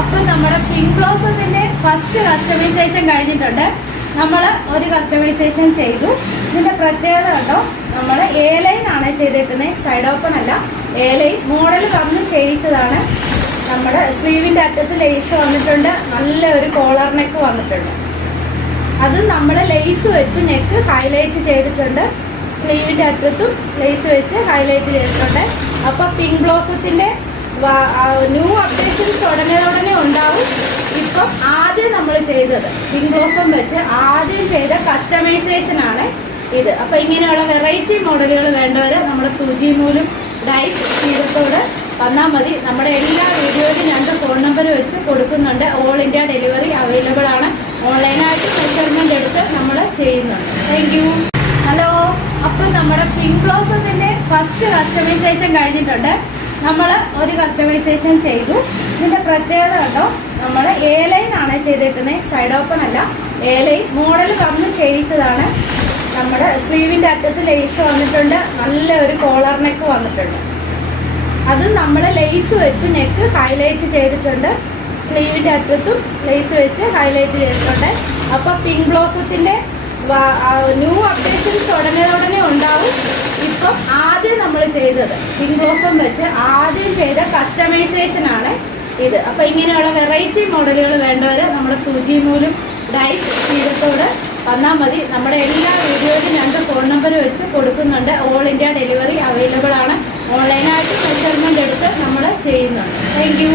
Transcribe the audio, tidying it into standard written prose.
അപ്പോൾ നമ്മുടെ pink ബ്ലോസത്തിന്റെ first customisation കഴിഞ്ഞിട്ടുണ്ട്. നമ്മൾ ഒരു കസ്റ്റമൈസേഷൻ ചെയ്തു. ഇതിന്റെ പ്രത്യേകത കണ്ടോ, നമ്മൾ എ ലൈൻ ആണ് ചെയ്തേക്കുന്നത്, സൈഡ് ഓപ്പൺ അല്ല. എ ലൈൻ മോഡൽ പറഞ്ഞ് ചെയ്യിച്ചതാണ്. നമ്മുടെ സ്ലീവിന്റെ അറ്റത്ത് ലേസ് വന്നിട്ടുണ്ട്, നല്ല ഒരു കോളർ നെക്ക് വന്നിട്ടുണ്ട്. അത് നമ്മൾ ലേസ് വെച്ച് നെക്ക് ഹൈലൈറ്റ് ചെയ്തിട്ടുണ്ട്. സ്ലീവിന്റെ അറ്റത്തും ലേസ് വെച്ച് ഹൈലൈറ്റ് ചെയ്തിട്ടുണ്ട്. അപ്പൊ പിങ്ക് ബ്ലോസത്തിന്റെ ന്യൂ അപ്ഡേഷൻസ് ഉടനെ ഉണ്ടാവും. ഇപ്പം ആദ്യം നമ്മൾ ചെയ്തത് പിങ്ക് ബ്ലോസം വെച്ച് ആദ്യം ചെയ്ത കസ്റ്റമൈസേഷൻ ആണ് ഇത്. അപ്പൊ ഇങ്ങനെയുള്ള വെറൈറ്റി മോഡലുകൾ വേണ്ടവര് നമ്മുടെ സൂചി നൂലും ഡൈസ് ചെയ്തത്തോട് വന്നാൽ മതി. നമ്മുടെ എല്ലാ വീഡിയോയിലും 2 ഫോൺ നമ്പർ വെച്ച് കൊടുക്കുന്നുണ്ട്. ഓൾ ഇന്ത്യ ഡെലിവറി അവൈലബിൾ ആണ്. ഓൺലൈനായിട്ട് മെഷർമെന്റ് എടുത്ത് നമ്മൾ ചെയ്യുന്നുണ്ട്. Thank you. ഹലോ, അപ്പോൾ നമ്മുടെ പിങ്ക് ബ്ലോസത്തിന്റെ ഫസ്റ്റ് കസ്റ്റമൈസേഷൻ കഴിഞ്ഞിട്ടുണ്ട്. നമ്മൾ ഒരു കസ്റ്റമൈസേഷൻ ചെയ്തു. ഇതിന്റെ പ്രത്യേകത കണ്ടോ, നമ്മൾ എ ലൈൻ ആണ് ചെയ്തേക്കുന്നത്, സൈഡ് ഓപ്പൺ അല്ല. എ ലൈൻ മോഡൽ പറഞ്ഞ് ചെയ്യിച്ചതാണ്. നമ്മുടെ സ്ലീവിന്റെ അറ്റത്ത് ലേസ് വന്നിട്ടുണ്ട്, നല്ല ഒരു കോളർ നെക്ക് വന്നിട്ടുണ്ട്. അത് നമ്മൾ ലേസ് വെച്ച് നെക്ക് ഹൈലൈറ്റ് ചെയ്തിട്ടുണ്ട്. സ്ലീവിന്റെ അറ്റത്തും ലേസ് വെച്ച് ഹൈലൈറ്റ് ചെയ്തിട്ടുണ്ട്. അപ്പൊ പിങ്ക് ബ്ലോസത്തിന്റെ ന്യൂ അപ്ഡേഷൻസ് ഉടനെ ഉണ്ടാവും. ഇപ്പം ആദ്യം നമ്മൾ ചെയ്തത് പിങ്ക് ബ്ലോസം വെച്ച് ആദ്യം ചെയ്ത കസ്റ്റമൈസേഷൻ ആണ് ഇത്. അപ്പൊ ഇങ്ങനെയുള്ള വെറൈറ്റി മോഡലുകൾ വേണ്ടവര് നമ്മുടെ സൂചി നൂലും ഡൈസ് ചെയ്തത്തോട് വന്നാൽ മതി. നമ്മുടെ എല്ലാ വീഡിയോയിലും 2 ഫോൺ നമ്പർ വെച്ച് കൊടുക്കുന്നുണ്ട്. ഓൾ ഇന്ത്യ ഡെലിവറി അവൈലബിൾ ആണ്. ഓൺലൈനായിട്ട് മെഷർമെന്റ് എടുത്ത് നമ്മൾ ചെയ്യുന്നുണ്ട്. Thank you.